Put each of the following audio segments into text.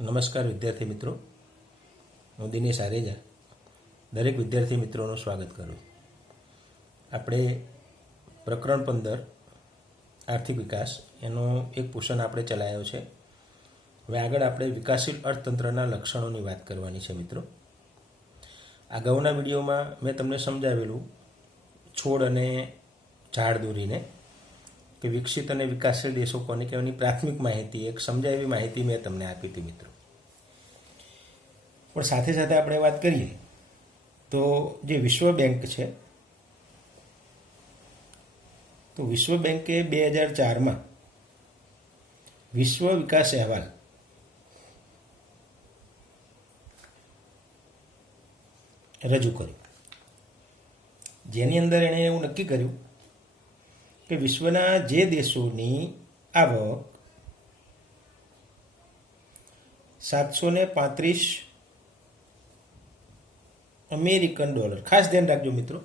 નમસ્કાર વિદ્યાર્થી મિત્રો, હું દિનેશ આરેજા દરેક વિદ્યાર્થી મિત્રોનું સ્વાગત કરું. આપણે પ્રકરણ 15 આર્થિક વિકાસ એનો એક પોર્શન આપણે ચલાવ્યો છે. હવે આગળ આપણે વિકાસશીલ અર્થતંત્રના લક્ષણોની વાત કરવાની છે મિત્રો. અગાઉના વિડીયોમાં મેં તમને સમજાવેલું છોડ અને ઝાડ દોરીને કે વિકસિત અને વિકાસશીલ દેશો કોને કહેવાની પ્રાથમિક માહિતી, એક સમજાય એવી માહિતી મેં તમને આપી હતી મિત્રો. પણ સાથે સાથે આપણે વાત કરીએ તો જે વિશ્વ બેંક છે, તો વિશ્વ બેંકે 2004માં વિશ્વ વિકાસ અહેવાલ રજૂ કર્યો, જેની અંદર એણે એવું નક્કી કર્યું કે વિશ્વના જે દેશોની આવક 735 અમેરિકન ડોલર, ખાસ ધ્યાન રાખજો મિત્રો,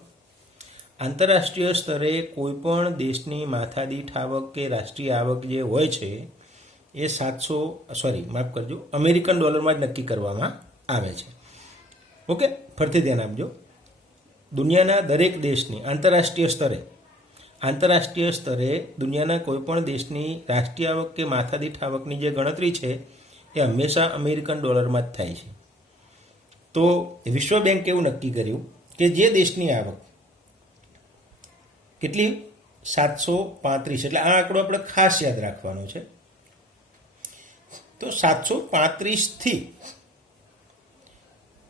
આંતરરાષ્ટ્રીય સ્તરે કોઈ પણ દેશની માથાદીઠ આવક કે રાષ્ટ્રીય આવક જે હોય છે એ અમેરિકન ડોલરમાં જ નક્કી કરવામાં આવે છે. ઓકે, ફરીથી ધ્યાન આપજો. દુનિયાના દરેક દેશની આંતરરાષ્ટ્રીય સ્તરે દુનિયાના કોઈ પણ દેશની રાષ્ટ્રીય આવક કે માથાદીઠ આવકની જે ગણતરી છે એ હંમેશા અમેરિકન ડોલરમાં જ થાય છે. તો વિશ્વ બેંકે એવું નક્કી કર્યું કે જે દેશની આવક કેટલી 735, એટલે આ આંકડો આપણે ખાસ યાદ રાખવાનો છે. તો 735થી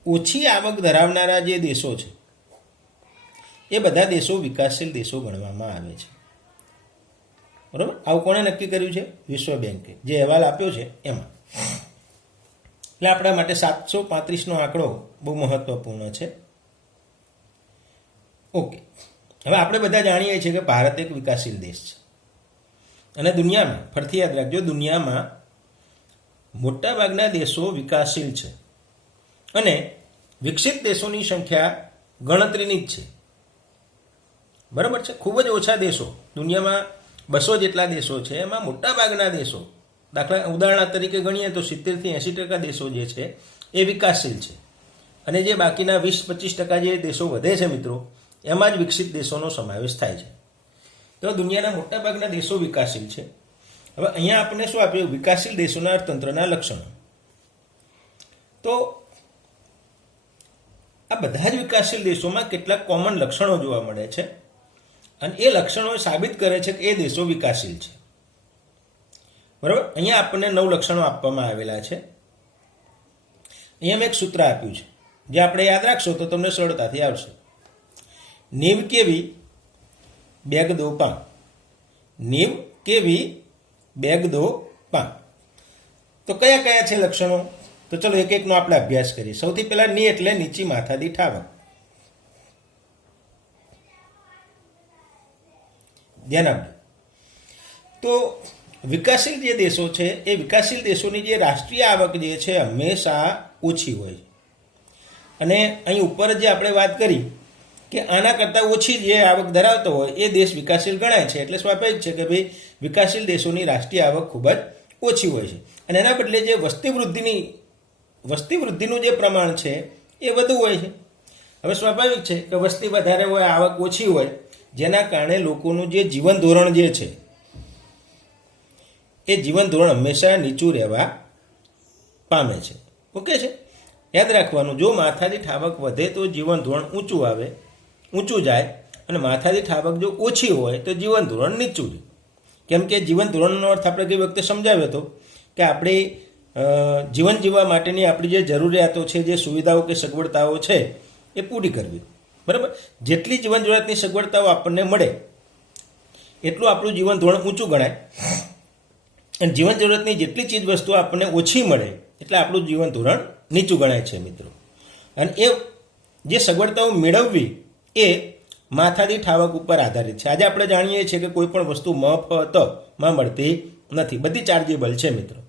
ઓછી આવક ધરાવનારા જે દેશો છે એ બધા દેશો વિકાસશીલ દેશો ગણવામાં આવે છે. બરાબર, આવું કોણે નક્કી કર્યું છે? વિશ્વ બેંકે જે અહેવાલ આપ્યો છે એમાં. એટલે આપણા માટે 735નો આંકડો બહુ મહત્વપૂર્ણ છે. ઓકે, હવે આપણે બધા જાણીએ છીએ કે ભારત એક વિકાસશીલ દેશ છે અને દુનિયામાં, ફરીથી યાદ રાખજો, દુનિયામાં મોટાભાગના દેશો વિકાસશીલ છે અને વિકસિત દેશોની સંખ્યા ગણતરીની જ છે. બરાબર છે, ખૂબ જ ઓછા દેશો, દુનિયામાં 200 જેટલા દેશો છે, એમાં મોટાભાગના દેશો, ઉદાહરણ તરીકે ગણીએ તો 70થી 80% દેશો જે છે એ વિકાસશીલ છે અને જે બાકીના 20-25% જે દેશો વધે છે મિત્રો, એમાં જ વિકસિત દેશોનો સમાવેશ થાય છે. તો દુનિયાના મોટાભાગના દેશો વિકાસશીલ છે. હવે અહીંયા આપણને શું આપ્યું? વિકાસશીલ દેશોના અર્થતંત્રના લક્ષણો. તો આ બધા જ વિકાસશીલ દેશોમાં કેટલાક કોમન લક્ષણો જોવા મળે છે અને એ લક્ષણો સાબિત કરે છે કે એ દેશો વિકાસશીલ છે. બરાબર, અહીંયા આપણને 9 લક્ષણો આપવામાં આવેલા છે. અહીંયા મેં એક સૂત્ર આપ્યું છે જે આપણે યાદ રાખશો તો તમને સરળતાથી આવશે. નીવ કેવી બેગ દો પાં, નીવ કેવી બેગ દો પાં. તો કયા કયા છે લક્ષણો? તો ચલો એક એકનો આપણે અભ્યાસ કરીએ. સૌથી પહેલા ની એટલે નીચી માથાદીઠ આવક. ધ્યાન આપજો. તો વિકાસશીલ જે દેશો છે એ વિકાસશીલ દેશોની જે રાષ્ટ્રીય આવક જે છે હંમેશા ઓછી હોય છે અને અહીં ઉપર જે આપણે વાત કરી કે આના કરતાં ઓછી જે આવક ધરાવતો હોય એ દેશ વિકાસશીલ ગણાય છે. એટલે સ્વાભાવિક છે કે ભાઈ વિકાસશીલ દેશોની રાષ્ટ્રીય આવક ખૂબ જ ઓછી હોય છે અને એના બદલે જે વસ્તી વૃદ્ધિનું જે પ્રમાણ છે એ વધુ હોય છે. હવે સ્વાભાવિક છે કે વસ્તી વધારે હોય, આવક ઓછી હોય, જેના કારણે લોકોનું જે જીવન ધોરણ જે છે એ જીવન ધોરણ હંમેશા નીચું રહેવા પામે છે. ઓકે છે, યાદ રાખવાનું, જો માથાદીઠ આવક વધે તો જીવન ધોરણ ઊંચું જાય અને માથાદીઠ આવક જો ઓછી હોય તો જીવન ધોરણ નીચું રહે. કેમ કે જીવન ધોરણનો અર્થ આપણે ગઈ વખતે સમજાવ્યો હતો કે આપણે જીવન જીવવા માટેની આપણી જે જરૂરિયાતો છે, જે સુવિધાઓ કે સગવડતાઓ છે એ પૂરી કરવી. બરાબર, જેટલી જીવન જરૂરિયાતની સગવડતાઓ આપણને મળે એટલું આપણું જીવન ધોરણ ઊંચું ગણાય અને જીવન જરૂરિયાતની જેટલી ચીજ વસ્તુઓ આપણને ઓછી મળે એટલે આપણું જીવન ધોરણ નીચું ગણાય છે મિત્રો. અને એ જે સગવડતાઓ મેળવવી એ માથાદીઠ આવક ઉપર આધારિત છે. આજે આપણે જાણીએ છીએ કે કોઈ પણ વસ્તુ મફતમાં મળતી નથી, બધી ચાર્જેબલ છે મિત્રો.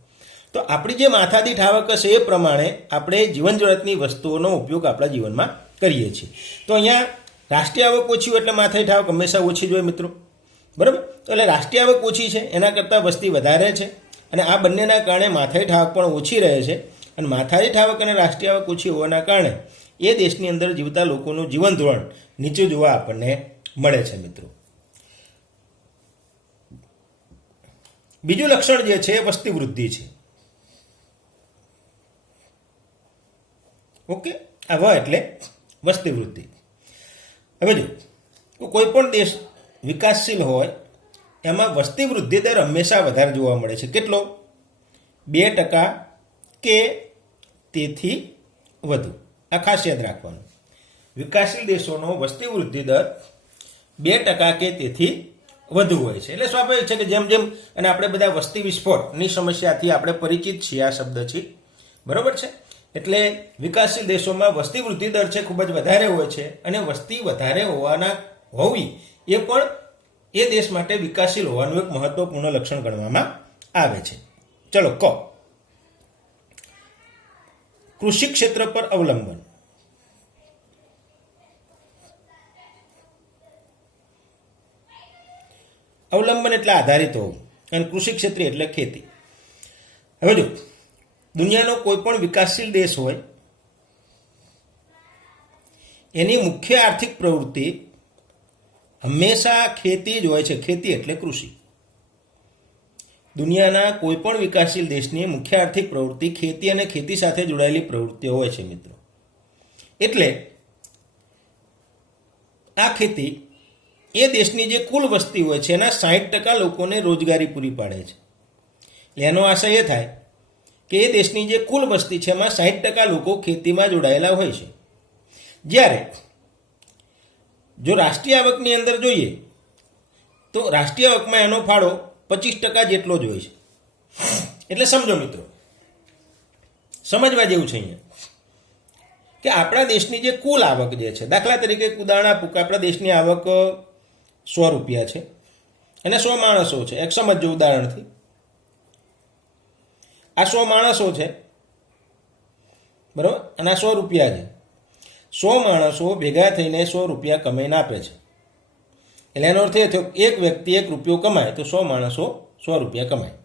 તો આપણી જે માથાદીઠ આવક હશે એ પ્રમાણે આપણે જીવન જરૂરિયાતની વસ્તુઓનો ઉપયોગ આપણા જીવનમાં કરીએ છીએ. તો અહીંયા રાષ્ટ્રીય આવક ઓછી હોય એટલે માથાદીઠ આવક હંમેશા ઓછી જ હોય મિત્રો. બરાબર, એટલે રાષ્ટ્રીય આવક ઓછી છે, એના કરતાં વસ્તી વધારે છે અને આ બંનેના કારણે માથાદીઠ આવક પણ ઓછી રહે છે. અને માથાદીઠ આવક અને રાષ્ટ્રીય આવક ઓછી હોવાના કારણે એ દેશની અંદર જીવતા લોકોનું જીવન ધોરણ નીચું જોવા આપણને મળે છે મિત્રો. બીજું લક્ષણ જે છે એ વસ્તી વૃદ્ધિ છે. ઓકે, આ વ એટલે વસ્તી વૃદ્ધિ. હવે જો કોઈ પણ દેશ વિકાસશીલ હોય એમાં વસ્તી વૃદ્ધિ દર હંમેશા વધારે જોવા મળે છે. કેટલો? 2% કે તેથી વધુ. આ ખાસ યાદ રાખવાનું. વિકાસશીલ દેશોનો વસ્તી વૃદ્ધિ દર 2% કે તેથી વધુ હોય છે. એટલે સ્વાભાવિક છે કે જેમ જેમ, અને આપણે બધા વસ્તી વિસ્ફોટની સમસ્યાથી આપણે પરિચિત છીએ આ શબ્દથી, બરોબર છે. એટલે વિકાસશીલ દેશોમાં વસ્તી વૃદ્ધિ દર છે ખૂબ જ વધારે હોય છે, અને વસ્તી વધારે હોવી એ પણ એ દેશ માટે વિકાસશીલ હોવાનું એક મહત્વપૂર્ણ લક્ષણ ગણવામાં આવે છે. ચલો કહો. કૃષિ ક્ષેત્ર પર અવલંબન. અવલંબન એટલે આધારિત હોવું, અને કૃષિ ક્ષેત્ર એટલે ખેતી. હવે જો દુનિયાનો કોઈ પણ વિકાસશીલ દેશ હોય એની મુખ્ય આર્થિક પ્રવૃત્તિ હંમેશા ખેતી જ હોય છે. ખેતી એટલે કૃષિ. દુનિયાના કોઈ પણ વિકાસશીલ દેશની મુખ્ય આર્થિક પ્રવૃત્તિ ખેતી અને ખેતી સાથે જોડાયેલી પ્રવૃત્તિઓ હોય છે મિત્રો. એટલે આ ખેતી એ દેશની જે કુલ વસ્તી હોય છે એના 60% લોકોને રોજગારી પૂરી પાડે છે. એનો આશય એ થાય કે એ દેશની જે કુલ વસ્તી છે એમાં 60% લોકો ખેતીમાં જોડાયેલા હોય છે. જ્યારે જો રાષ્ટ્રીય આવકની અંદર જોઈએ તો રાષ્ટ્રીય આવકમાં એનો ફાળો 25% જેટલો જ હોય છે. એટલે સમજો મિત્રો, સમજવા જેવું છે અહીંયા કે આપણા દેશની જે કુલ આવક જે છે, દાખલા તરીકે ઉદાહરણ આપું કે આપણા દેશની આવક 100 રૂપિયા છે અને 100 માણસો છે. એક સમજો ઉદાહરણથી, આ 100 માણસો છે, બરાબર, અને આ 100 રૂપિયા છે. 100 માણસો ભેગા થઈને 100 રૂપિયા કમાઈને આપે છે. એટલે એનો અર્થ એ થયો એક વ્યક્તિ 1 રૂપિયો કમાય તો 100 માણસો 100 રૂપિયા કમાય.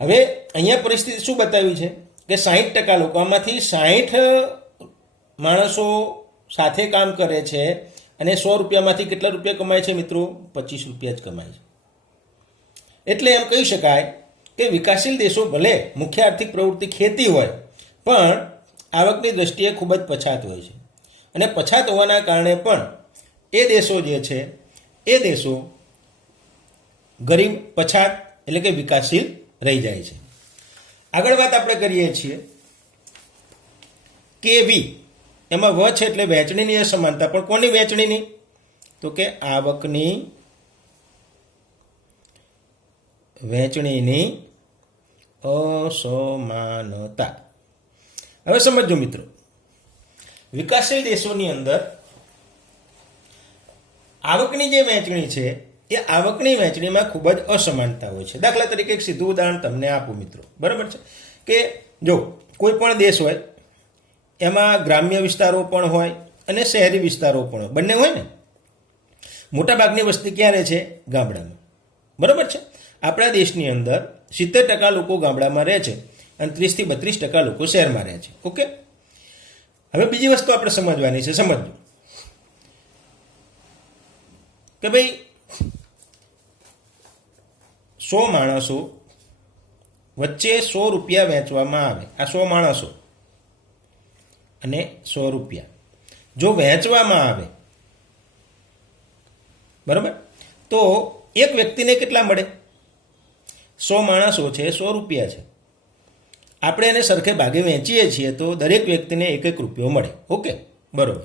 હવે અહીંયા પરિસ્થિતિ શું બતાવી છે કે 60% લોકો, આમાંથી 60 માણસો સાથે કામ કરે છે અને 100 રૂપિયામાંથી કેટલા રૂપિયા કમાય છે મિત્રો? 25 રૂપિયા જ કમાય છે. એટલે એમ કહી શકાય કે વિકાસશીલ દેશો ભલે મુખ્ય આર્થિક પ્રવૃત્તિ ખેતી હોય પણ આવકની દ્રષ્ટિએ ખૂબ જ પછાત હોય છે. અને પછાત હોવાના કારણે પણ એ દેશો જે છે એ દેશો ગરીબ, પછાત એટલે કે વિકાસશીલ રહી જાય છે. આગળ વાત આપણે કરીએ છીએ કે વી, એમાં વ છે એટલે વહેંચણીની અસમાનતા. પણ કોની વહેંચણીની? તો કે આવકની વહેંચણીની અસમાનતા. હવે સમજો મિત્રો, વિકાસશીલ દેશોની અંદર આવકની જે વહેંચણી છે એ આવકની વહેંચણીમાં ખૂબ જ અસમાનતા હોય છે. દાખલા તરીકે એક સીધું ઉદાહરણ તમને આપું મિત્રો, બરાબર છે કે જો કોઈ પણ દેશ હોય એમાં ગ્રામ્ય વિસ્તારો પણ હોય અને શહેરી વિસ્તારો પણ હોય, બંને હોય ને. મોટાભાગની વસ્તી ક્યારે છે? ગામડામાં, બરાબર છે. આપણા દેશની અંદર 70% લોકો ગામડામાં રહે છે અને 30 થી 32% લોકો શહેરમાં રહે છે. ઓકે, હવે બીજી વસ્તુ આપણે સમજવાની છે. સમજો કે ભાઈ 100 માણસો વચ્ચે 100 રૂપિયા વહેંચવામાં આવે. આ 100 માણસો અને 100 રૂપિયા જો વહેંચવામાં આવે, બરાબર, તો એક વ્યક્તિને કેટલા મળે? 100 માણસો છે, 100 રૂપિયા છે. આપણે એને સરખે ભાગે વહેંચીએ છીએ તો દરેક વ્યક્તિને 1-1 રૂપિયો મળે. ઓકે, બરાબર.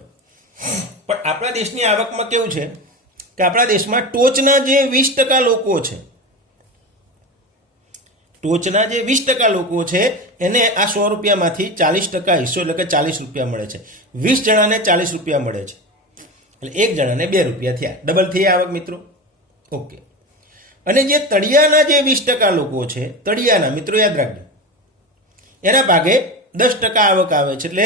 પણ આપણા દેશની આવકમાં કેવું છે કે આપણા દેશમાં ટોચના જે 20% લોકો છે, ટોચના જે 20% લોકો છે એને આ 100 રૂપિયામાંથી 40% હિસ્સો એટલે કે 40 રૂપિયા મળે છે. 20 જણાને 40 રૂપિયા મળે છે એટલે 1 જણાને 2 રૂપિયા થયા. ડબલ થઈ આવક મિત્રો. ઓકે, અને જે તળિયાના જે 20% લોકો છે, તળિયાના મિત્રો યાદ રાખજો, એના ભાગે 10% આવક આવે છે એટલે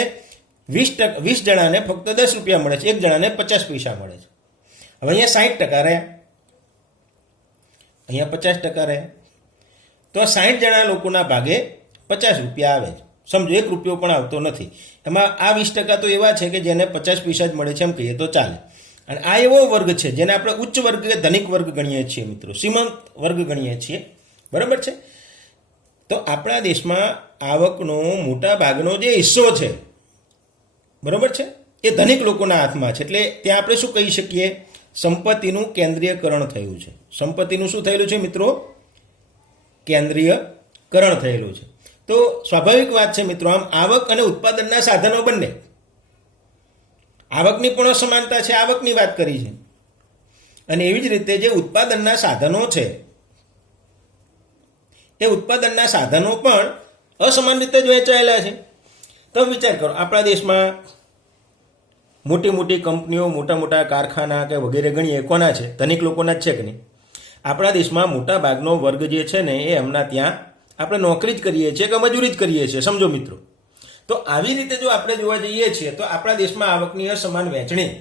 20 જણાને ફક્ત 10 રૂપિયા મળે છે, 1 જણાને 50 પૈસા મળે છે. હવે અહીંયા 60% રહ્યા, અહીંયા 50% રહ્યા. તો તો 60 જણા લોકોના ભાગે 50 રૂપિયા આવે છે. સમજો 1 રૂપિયો પણ આવતો નથી. એમાં આ 20% તો એવા છે કે જેને 50 પૈસા જ મળે છે એમ કહીએ તો ચાલે. અને આ એવો વર્ગ છે જેને આપણે ઉચ્ચ વર્ગ કે ધનિક વર્ગ ગણીએ છીએ મિત્રો, શ્રીમંત વર્ગ ગણીએ છીએ. બરાબર છે. તો આપણા દેશમાં આવકનો મોટા ભાગનો જે હિસ્સો છે, બરાબર છે, એ ધનિક લોકોના હાથમાં છે. એટલે ત્યાં આપણે શું કહી શકીએ? સંપત્તિનું કેન્દ્રીયકરણ થયું છે. સંપત્તિનું શું થયેલું છે મિત્રો? કેન્દ્રીયકરણ થયેલું છે. તો સ્વાભાવિક વાત છે મિત્રો, આમ આવક અને ઉત્પાદનના સાધનો બંને, આવકની પણ અસમાનતા છે, આવકની વાત કરી છે, અને એવી જ રીતે જે ઉત્પાદનના સાધનો છે એ ઉત્પાદનના સાધનો પણ અસમાન રીતે જ વહેંચાયેલા છે. તો વિચાર કરો, આપણા દેશમાં મોટી મોટી કંપનીઓ, મોટા મોટા કારખાના કે વગેરે ગણીએ કોના છે? ધનિક લોકોના જ છે કે નહીં? આપણા દેશમાં મોટા ભાગનો વર્ગ જે છે ને એ હમણાં ત્યાં આપણે નોકરી જ કરીએ છીએ કે મજૂરી જ કરીએ છીએ, સમજો મિત્રો. તો આવી રીતે જો આપણે જોવા જઈએ છીએ તો આપણા દેશમાં આવકની અસમાન વહેંચણી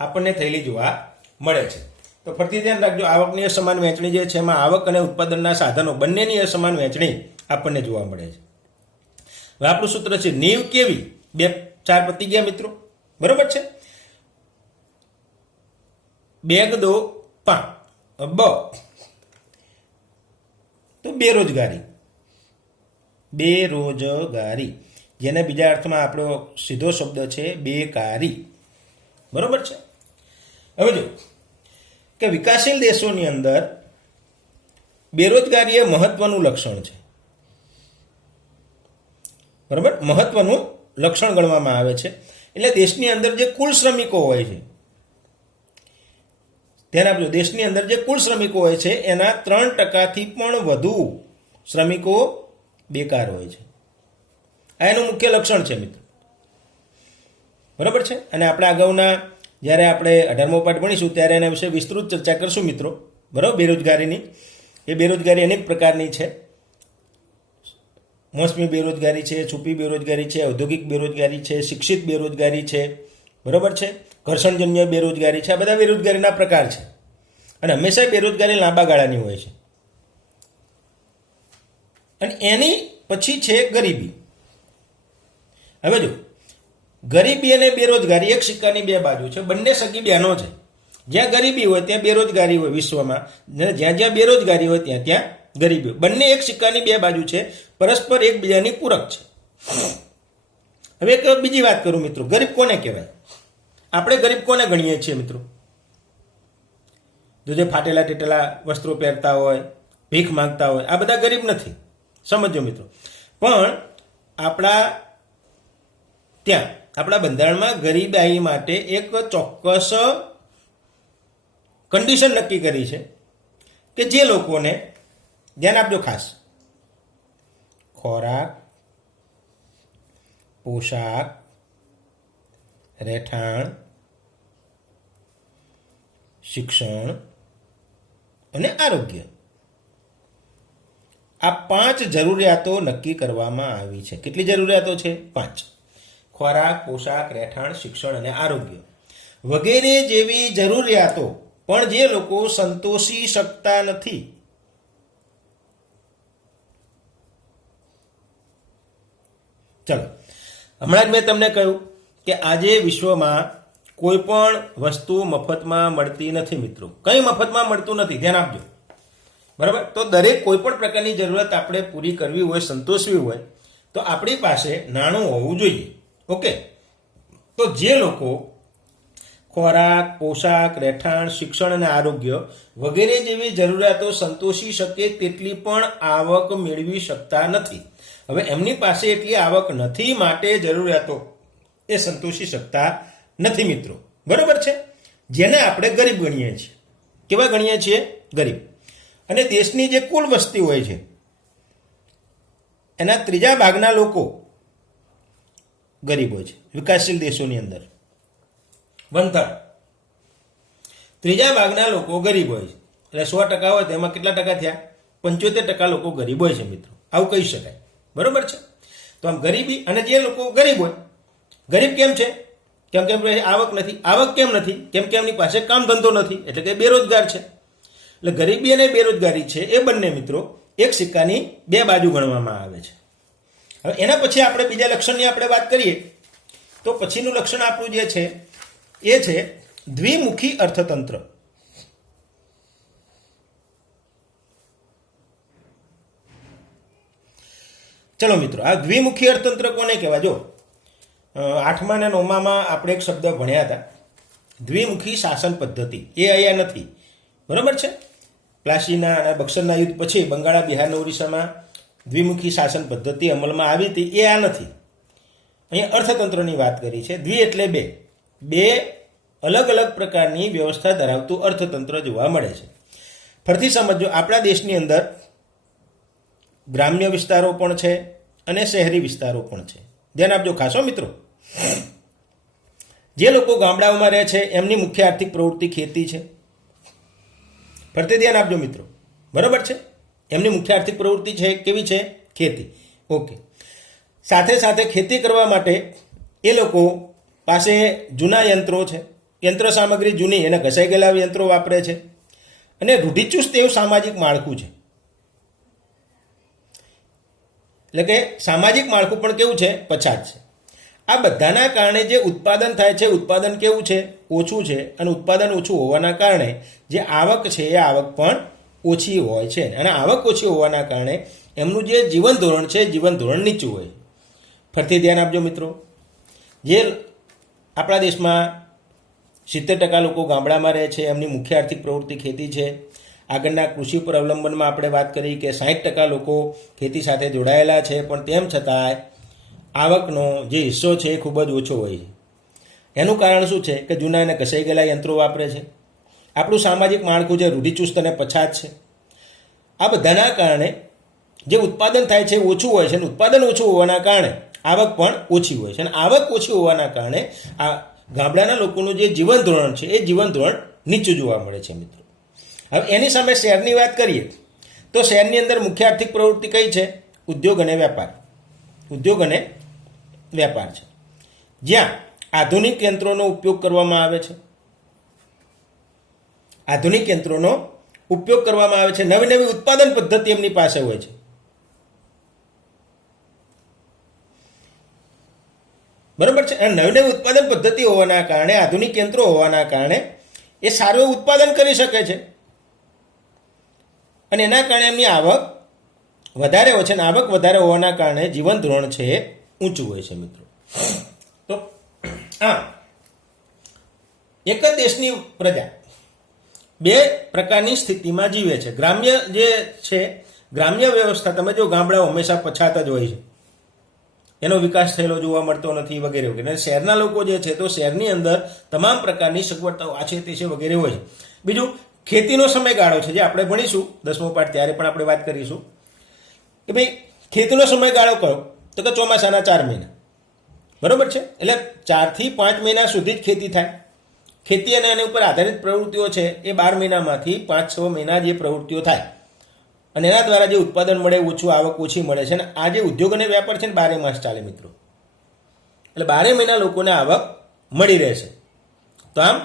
આપણને થયેલી જોવા મળે છે. તો ફરીથી ધ્યાન રાખજો, આવકની અસમાન વહેંચણી જે છે એમાં આવક અને ઉત્પાદનના સાધનો બંનેની અસમાન વહેંચણી આપણને જોવા મળે છે. હવે આપણું સૂત્ર છે નીવ કેવી? 2 4 પતી ગયા મિત્રો, બરોબર છે. 2 2 5 બ તો બેરોજગારી. બેરોજગારી જેને બીજા અર્થમાં આપણો સીધો શબ્દ છે બેકારી. બરોબર છે. હવે જો કે વિકાસશીલ દેશોની અંદર બેરોજગારી એ મહત્વનું લક્ષણ છે. બરાબર, મહત્વનું લક્ષણ ગણવામાં આવે છે. એટલે દેશની અંદર જે કુલ શ્રમિકો હોય છે, ધ્યાન આપજો, દેશની અંદર જે કુલ શ્રમિકો હોય છે એના 3%થી પણ વધુ શ્રમિકો બેકાર હોય છે. આ એનું મુખ્ય લક્ષણ છે મિત્રો. બરાબર છે. અને આપણે અગાઉના જ્યારે આપણે 18મો પાઠ ભણીશું ત્યારે એના વિશે વિસ્તૃત ચર્ચા કરશું મિત્રો. બરાબર, બેરોજગારીની. એ બેરોજગારી અનેક પ્રકારની છે. મોસમી બેરોજગારી છે, છુપી બેરોજગારી છે, ઔદ્યોગિક બેરોજગારી છે, શિક્ષિત બેરોજગારી છે, બરાબર છે, ઘર્ષણજન્ય બેરોજગારી છે. આ બધા બેરોજગારીના પ્રકાર છે. અને હંમેશા બેરોજગારી લાંબા ગાળાની હોય છે. અને એની પછી છે ગરીબી. હવે જો, ગરીબી અને બેરોજગારી એક સિક્કાની 2 બાજુ છે, બંને સગી બહેનો છે. જ્યાં ગરીબી હોય ત્યાં બેરોજગારી હોય વિશ્વમાં, જ્યાં જ્યાં બેરોજગારી હોય ત્યાં ત્યાં ગરીબી હોય. બંને એક સિક્કાની 2 બાજુ છે, પરસ્પર એકબીજાની પૂરક છે. હવે એક બીજી વાત કરું મિત્રો, ગરીબ કોને કહેવાય? આપણે ગરીબ કોને ગણીએ છીએ મિત્રો? જો જે ફાટેલા ટેટેલા વસ્ત્રો પહેરતા હોય, ભીખ માંગતા હોય, આ બધા ગરીબ નથી, સમજો મિત્રો. પણ આપણા બંધારણમાં ગરીબાઈ માટે એક ચોક્કસ કન્ડિશન નક્કી કરી છે કે જે લોકોને, ધ્યાન આપજો ખાસ, ખોરાક, પોશાક, રહેઠાણ, શિક્ષણ અને આરોગ્ય, આ 5 જરૂરિયાતો નક્કી કરવામાં આવી છે. કેટલી જરૂરિયાતો છે? 5. ખોરાક, પોશાક, રહેઠાણ, શિક્ષણ અને આરોગ્ય વગેરે જેવી જરૂરિયાતો પણ જે લોકો સંતોષી શકતા નથી, ચલો, હમણાં જ મેં તમને કહ્યું કે આજે વિશ્વમાં કોઈ પણ વસ્તુ મફતમાં મળતી નથી મિત્રો. કંઈ મફતમાં મળતું નથી, ધ્યાન આપજો. બરાબર. તો દરેક કોઈ પણ પ્રકારની જરૂરિયાત આપણે પૂરી કરવી હોય, સંતોષવી હોય તો આપણી પાસે નાણું હોવું જોઈએ. ઓકે. તો જે લોકો ખોરાક, પોશાક, રહેઠાણ, શિક્ષણ અને આરોગ્ય વગેરે જેવી જરૂરિયાતો સંતોષી શકે તેટલી પણ આવક મેળવી શકતા નથી. હવે એમની પાસે એટલી આવક નથી માટે જરૂરિયાતો એ સંતોષી શકતા નથી મિત્રો. બરોબર છે. જેને આપણે ગરીબ ગણીએ છીએ. કેવા ગણીએ છીએ? ગરીબ. અને દેશની જે કુલ વસ્તી હોય છે એના 3 ભાગના લોકો ગરીબ હોય છે વિકાસશીલ દેશોની અંદર. 1/3 3 ભાગના લોકો ગરીબ હોય છે. એટલે 100% હોય તો એમાં કેટલા ટકા થયા? 75% લોકો ગરીબ હોય છે મિત્રો. આવું કહી શકાય. બરોબર છે. તો આમ ગરીબી, અને જે લોકો ગરીબ હોય, ગરીબ કેમ છે? કેમ કે આવક નથી. આવક કેમ નથી? કેમ કે એમની પાસે કામ ધંધો નથી, એટલે કે બેરોજગાર છે. એટલે ગરીબી અને બેરોજગારી છે એ બંને મિત્રો એક સિક્કાની બે બાજુ ગણવામાં આવે છે. હવે એના પછી આપણે બીજા લક્ષણની આપણે વાત કરીએ તો પછીનું લક્ષણ આપણું જે છે એ છે દ્વિમુખી અર્થતંત્ર. ચલો મિત્રો, આ દ્વિમુખી અર્થતંત્ર કોને કહેવાય? જો 8મા અને 9મા આપણે એક શબ્દ ભણ્યા હતા, દ્વિમુખી શાસન પદ્ધતિ. એ અહીંયા નથી, બરાબર છે. પ્લાસીના અને બક્સરના યુદ્ધ પછી બંગાળા, બિહાર અને ઓરિસ્સામાં દ્વિમુખી શાસન પદ્ધતિ અમલમાં આવી હતી, એ આ નથી. અહીંયા અર્થતંત્રની વાત કરી છે. દ્વિ એટલે બે અલગ અલગ પ્રકારની વ્યવસ્થા ધરાવતું અર્થતંત્ર જોવા મળે છે. ફરીથી સમજો, આપણા દેશની અંદર ગ્રામ્ય વિસ્તારો પણ છે અને શહેરી વિસ્તારો પણ છે. ધ્યાન આપજો ખાસો મિત્રો. જે લોકો ગામડાઓમાં રહે છે એમની મુખ્ય આર્થિક પ્રવૃત્તિ ખેતી છે. ફરીથી ધ્યાન આપજો મિત્રો, બરાબર છે. એમની મુખ્ય આર્થિક પ્રવૃત્તિ છે કેવી છે? ખેતી. ઓકે. સાથે સાથે ખેતી કરવા માટે એ લોકો પાસે જૂના યંત્રો છે, યંત્ર સામગ્રી જૂની, એને ઘસાઈ ગયેલા યંત્રો વાપરે છે, અને રૂઢિચુસ્ત એવું સામાજિક માળખું છે. એટલે કે સામાજિક માળખું પણ કેવું છે? પછાત છે. આ બધાના કારણે જે ઉત્પાદન થાય છે, ઉત્પાદન કેવું છે? ઓછું છે. અને ઉત્પાદન ઓછું હોવાના કારણે જે આવક છે એ આવક પણ ઓછી હોય છે. અને આવક ઓછી હોવાના કારણે એમનું જે જીવન ધોરણ છે, જીવન ધોરણ નીચું હોય. ફરીથી ધ્યાન આપજો મિત્રો, જે આપણા દેશમાં 70% લોકો ગામડામાં રહે છે, એમની મુખ્ય આર્થિક પ્રવૃત્તિ ખેતી છે. આગળના કૃષિ પર અવલંબનમાં આપણે વાત કરી કે 60% લોકો ખેતી સાથે જોડાયેલા છે, પણ તેમ છતાંય આવકનો જે હિસ્સો છે એ ખૂબ જ ઓછો હોય છે. એનું કારણ શું છે? કે જૂના અને ઘસાઈ ગયેલા યંત્રો વાપરે છે. આપણું સામાજિક માળખું જે રૂઢિચુસ્ત અને પછાત છે. આ બધાના કારણે જે ઉત્પાદન થાય છે એ ઓછું હોય છે, અને ઉત્પાદન ઓછું હોવાના કારણે આવક પણ ઓછી હોય છે. અને આવક ઓછી હોવાના કારણે આ ગામડાના લોકોનું જે જીવન ધોરણ છે એ જીવન ધોરણ નીચું જોવા મળે છે મિત્રો. હવે એની સામે શહેરની વાત કરીએ તો શહેરની અંદર મુખ્ય આર્થિક પ્રવૃત્તિ કઈ છે? ઉદ્યોગ અને વેપાર. ઉદ્યોગ અને વેપાર છે, જ્યાં આધુનિક યંત્રોનો ઉપયોગ કરવામાં આવે છે. આધુનિક યંત્રોનો ઉપયોગ કરવામાં આવે છે. નવી નવી ઉત્પાદન પદ્ધતિ એમની પાસે હોય છે. બરોબર છે. અને નવી નવી ઉત્પાદન પદ્ધતિ હોવાના કારણે, આધુનિક યંત્રો હોવાના કારણે એ સારું એવું ઉત્પાદન કરી શકે છે. અને એના કારણે એમની આવક વધારે હોય છે. અને આવક વધારે હોવાના કારણે જીવન ધોરણ છે એ ઊંચું હોય છે મિત્રો. તો એક જ દેશની પ્રજા બે પ્રકારની સ્થિતિમાં જીવે છે. ગ્રામ્ય જે છે, ગ્રામ્ય વ્યવસ્થા, તમે જો ગામડાઓ હંમેશા પછાત જ હોય છે, એનો વિકાસ થયેલો જોવા મળતો નથી વગેરે વગેરે. અને શહેરના લોકો જે છે તો શહેરની અંદર તમામ પ્રકારની સગવડતાઓ આ છે તે છે વગેરે હોય છે. બીજું, ખેતીનો સમયગાળો છે, જે આપણે ભણીશું 10મો પાઠ ત્યારે પણ આપણે વાત કરીશું કે ભાઈ ખેતીનો સમયગાળો કયો? તો કે ચોમાસાના 4 મહિના. બરોબર છે. એટલે 4 થી 5 મહિના સુધી જ ખેતી થાય. ખેતી અને એની ઉપર આધારિત પ્રવૃત્તિઓ છે એ 12 મહિનામાંથી 5-6 મહિના જે પ્રવૃત્તિઓ થાય, અને એના દ્વારા જે ઉત્પાદન મળે ઓછું, આવક ઓછી મળે છે. અને આ જે ઉદ્યોગ અને વેપાર છે ને 12 માસ ચાલે મિત્રો. એટલે 12 મહિના લોકોને આવક મળી રહેશે. તો આમ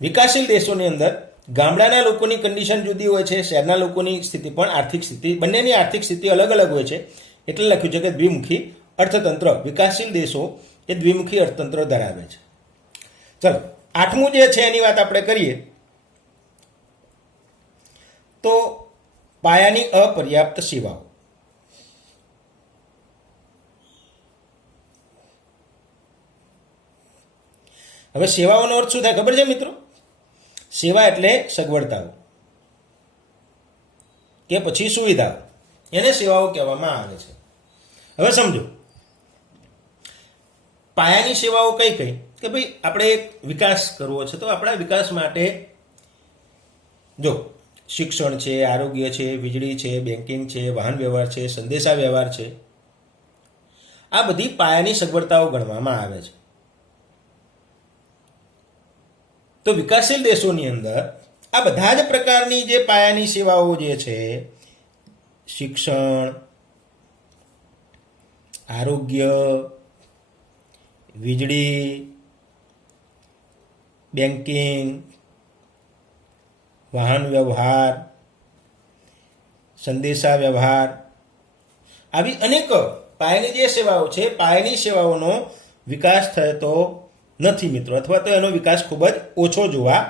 વિકાસશીલ દેશોની અંદર ગામડાના લોકોની કન્ડિશન જુદી હોય છે, શહેરના લોકોની સ્થિતિ પણ આર્થિક સ્થિતિ, બંનેની આર્થિક સ્થિતિ અલગ અલગ હોય છે. એટલે લખ્યું છે કે દ્વિમુખી અર્થતંત્ર, વિકાસશીલ દેશો એ દ્વિમુખી અર્થતંત્ર ધરાવે છે. ચલો, 8મું જે છે એની વાત આપણે કરીએ તો પાયાની અપર્યાપ્ત સેવાઓ. હવે સેવાઓનો અર્થ શું થાય ખબર છે મિત્રો? સેવા એટલે સગવડતાઓ કે પછી સુવિધાઓ, એને સેવાઓ કહેવામાં આવે છે. હવે સમજો, પાયાની સેવાઓ કઈ કઈ? કે ભાઈ આપણે એક વિકાસ કરવો છે, તો આપણા વિકાસ માટે જો શિક્ષણ છે, આરોગ્ય છે, વીજળી છે, બેન્કિંગ છે, વાહન વ્યવહાર છે, સંદેશા વ્યવહાર છે, આ બધી પાયાની સગવડતાઓ ગણવામાં આવે છે. તો વિકાસશીલ દેશોની અંદર આ બધા જ પ્રકારની જે પાયાની સેવાઓ જે છે, શિક્ષણ, આરોગ્ય, વીજળી, બેન્કિંગ, વાહન વ્યવહાર, સંદેશા વ્યવહાર, આવી અનેક પાયાની જે સેવાઓ છે, પાયાની સેવાઓનો વિકાસ થતો નથી મિત્રો, અથવા તો એનો વિકાસ ખૂબ જ ઓછો જોવા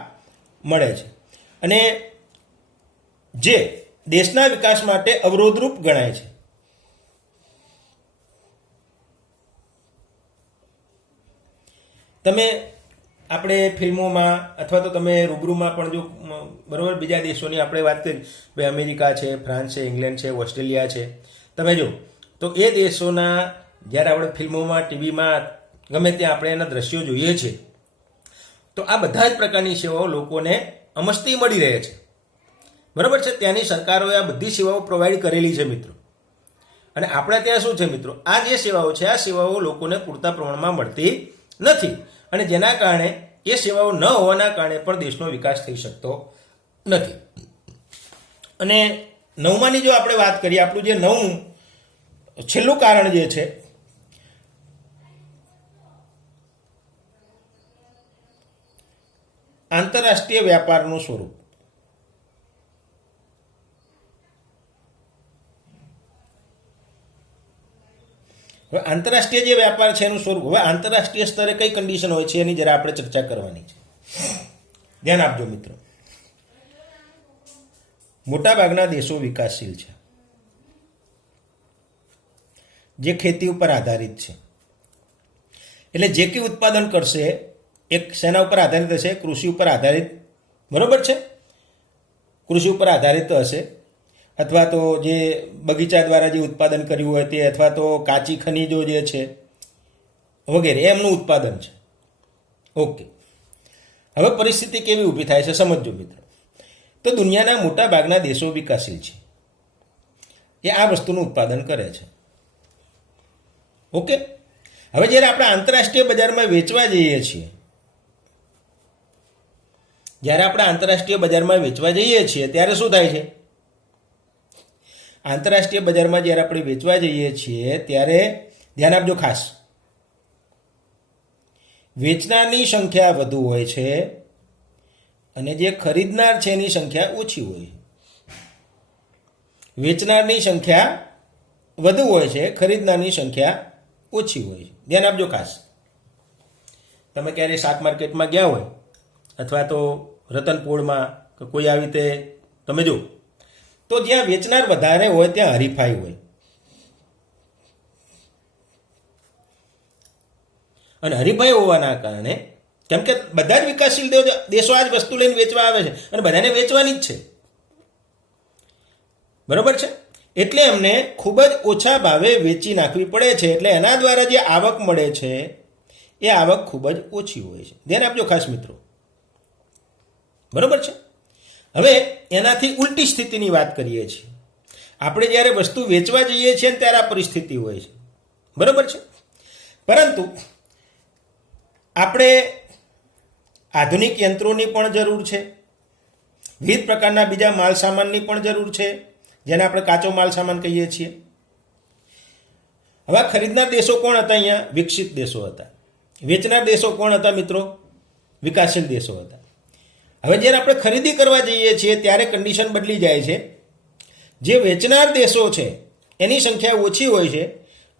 મળે છે, અને જે દેશના વિકાસ માટે અવરોધરૂપ ગણાય છે. તમે આપણે ફિલ્મોમાં અથવા તો તમે રૂબરૂમાં પણ જો બરાબર બીજા દેશોની આપણે વાત કરી, ભાઈ અમેરિકા છે, ફ્રાન્સ છે, ઇંગ્લેન્ડ છે, ઓસ્ટ્રેલિયા છે, તમે જો તો એ દેશોના જ્યારે આપણે ફિલ્મોમાં, ટીવીમાં ગમે ત્યાં આપણે એના દ્રશ્યો જોઈએ છીએ, તો આ બધા જ પ્રકારની સેવાઓ લોકોને અમસ્તી મળી રહે છે. બરાબર છે, ત્યાંની સરકારોએ આ બધી સેવાઓ પ્રોવાઈડ કરેલી છે મિત્રો, અને આપણે ત્યાં શું છે મિત્રો, આ જે સેવાઓ છે આ સેવાઓ લોકોને પૂરતા પ્રમાણમાં મળતી નથી, અને જેના કારણે એ સેવાઓ ન હોવાના કારણે પણ દેશનો વિકાસ થઈ શકતો નથી. અને નવમાની જો આપણે વાત કરીએ, આપણું જે નવમું છેલ્લું કારણ જે છે, આંતરરાષ્ટ્રીય વ્યાપારનું સ્વરૂપ. હવે આંતરરાષ્ટ્રીય જે વ્યાપાર છે એનું સ્વરૂપ, હવે આંતરરાષ્ટ્રીય સ્તરે કઈ કન્ડિશન હોય છે એની જરા આપણે ચર્ચા કરવાની છે. ધ્યાન આપજો મિત્રો. મોટાભાગના દેશો વિકાસશીલ છે, જે ખેતી ઉપર આધારિત છે, એટલે જે કંઈ ઉત્પાદન કરશે એક શેના ઉપર આધારિત હશે? કૃષિ ઉપર આધારિત. બરોબર છે, કૃષિ ઉપર આધારિત હશે, અથવા તો જે બગીચા દ્વારા જે ઉત્પાદન કર્યું હોય તે, અથવા તો કાચી ખનીજો જે છે વગેરે, એમનું ઉત્પાદન છે. ઓકે, હવે પરિસ્થિતિ કેવી ઊભી થાય છે સમજજો મિત્રો. તો દુનિયાના મોટા ભાગના દેશો વિકાસશીલ છે, એ આ વસ્તુનું ઉત્પાદન કરે છે. ઓકે, હવે જ્યારે આપણે આંતરરાષ્ટ્રીય બજારમાં વેચવા જઈએ છીએ, જ્યારે આપણે આંતરરાષ્ટ્રીય બજારમાં વેચવા જઈએ છીએ ત્યારે શું થાય છે? આંતરરાષ્ટ્રીય બજારમાં જ્યારે આપણે વેચવા જઈએ છીએ ત્યારે ધ્યાન આપજો ખાસ, વેચનારની સંખ્યા વધુ હોય છે અને જે ખરીદનાર છે એની સંખ્યા ઓછી હોય છે. વેચનારની સંખ્યા વધુ હોય છે, ખરીદનારની સંખ્યા ઓછી હોય છે. ધ્યાન આપજો ખાસ. તમે ક્યારેય શાક માર્કેટમાં ગયા હોય અથવા તો રતનપોળમાં કે કોઈ આવી રીતે તમે જો, તો જ્યાં વેચનાર વધારે હોય ત્યાં હરીફાઈ હોય, અને હરીફાઈ હોવાના કારણે, કેમ કે બધા જ વિકાસશીલ દેશો આ જ વસ્તુ લઈને વેચવા આવે છે અને બધાને વેચવાની જ છે. બરોબર છે, એટલે એમને ખૂબ જ ઓછા ભાવે વેચી નાખવી પડે છે, એટલે એના દ્વારા જે આવક મળે છે એ આવક ખૂબ જ ઓછી હોય છે. ધ્યાન આપજો ખાસ મિત્રો. બરોબર છે, હવે એનાથી ઉલટી સ્થિતિની વાત કરીએ છીએ. આપણે જ્યારે વસ્તુ વેચવા જઈએ છીએ ત્યારે આ પરિસ્થિતિ હોય છે. બરોબર છે, પરંતુ આપણે આધુનિક યંત્રોની પણ જરૂર છે, વિવિધ પ્રકારના બીજા માલ સામાનની પણ જરૂર છે, જેને આપણે કાચો માલ સામાન કહીએ છીએ. હવે ખરીદનાર દેશો કોણ હતા? અહીંયા વિકસિત દેશો હતા. વેચનાર દેશો કોણ હતા મિત્રો? વિકાસશીલ દેશો હતા. હવે જ્યારે આપણે ખરીદી કરવા જઈએ છીએ ત્યારે કન્ડિશન બદલી જાય છે. જે વેચનાર દેશો છે એની સંખ્યા ઓછી હોય છે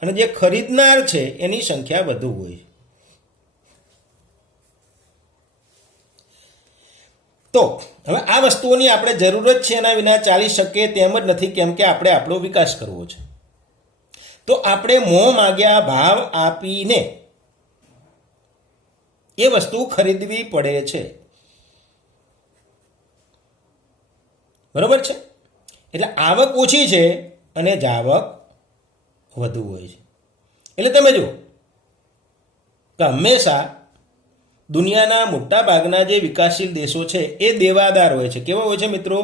અને જે ખરીદનાર છે એની સંખ્યા વધુ હોય છે. તો હવે આ વસ્તુઓની આપણે જરૂરત છે, એના વિના ચાલી શકે તેમ જ નથી, કેમ કે આપણે આપણો વિકાસ કરવો છે. તો આપણે મોં માગ્યા ભાવ આપીને એ વસ્તુ ખરીદવી પડે છે. બરોબર છે, એટલે આવક ઓછી છે અને જાવક વધુ હોય છે. એટલે તમે જુઓ કે હંમેશા દુનિયાના મોટા ભાગના જે વિકાસશીલ દેશો છે એ દેવાદાર હોય છે. કેવા હોય છે મિત્રો?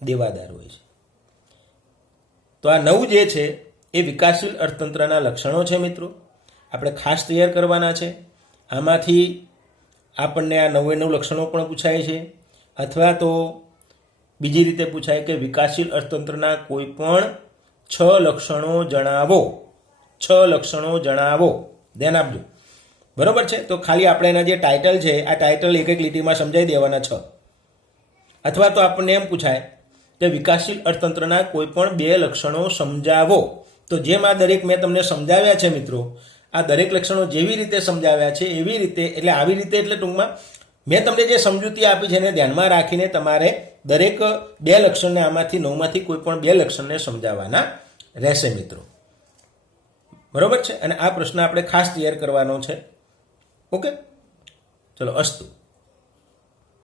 દેવાદાર હોય છે. તો આ નવું જે છે એ વિકાસશીલ અર્થતંત્રના લક્ષણો છે મિત્રો, આપણે ખાસ તૈયાર કરવાના છે. આમાંથી આપણને આ 99 લક્ષણો પણ પૂછાય છે, અથવા તો બીજી રીતે પૂછાય કે વિકાસશીલ અર્થતંત્રના કોઈ પણ 6 લક્ષણો જણાવો. 6 લક્ષણો જણાવો. ધ્યાન આપજો. બરોબર છે, તો ખાલી આપણે એના જે ટાઇટલ છે આ ટાઇટલ એક એક લીટીમાં સમજાવી દેવાના 6. અથવા તો આપણને એમ પૂછાય કે કે વિકાસશીલ અર્થતંત્રના કોઈ પણ બે લક્ષણો સમજાવો. તો જેમ આ દરેક મેં તમને સમજાવ્યા છે મિત્રો, આ દરેક લક્ષણો જેવી રીતે સમજાવ્યા છે એવી રીતે, એટલે આવી રીતે એટલે ટૂંકમાં મેં તમને જે સમજૂતી આપી છે એને ધ્યાનમાં રાખીને તમારે દરેક બે લક્ષણને આમાંથી 9માંથી કોઈ પણ બે લક્ષણને સમજાવવાના રહેશે મિત્રો. બરોબર છે? અને આ પ્રશ્ન આપણે ખાસ તૈયાર કરવાનો છે. ઓકે, ચલો અસ્તુ.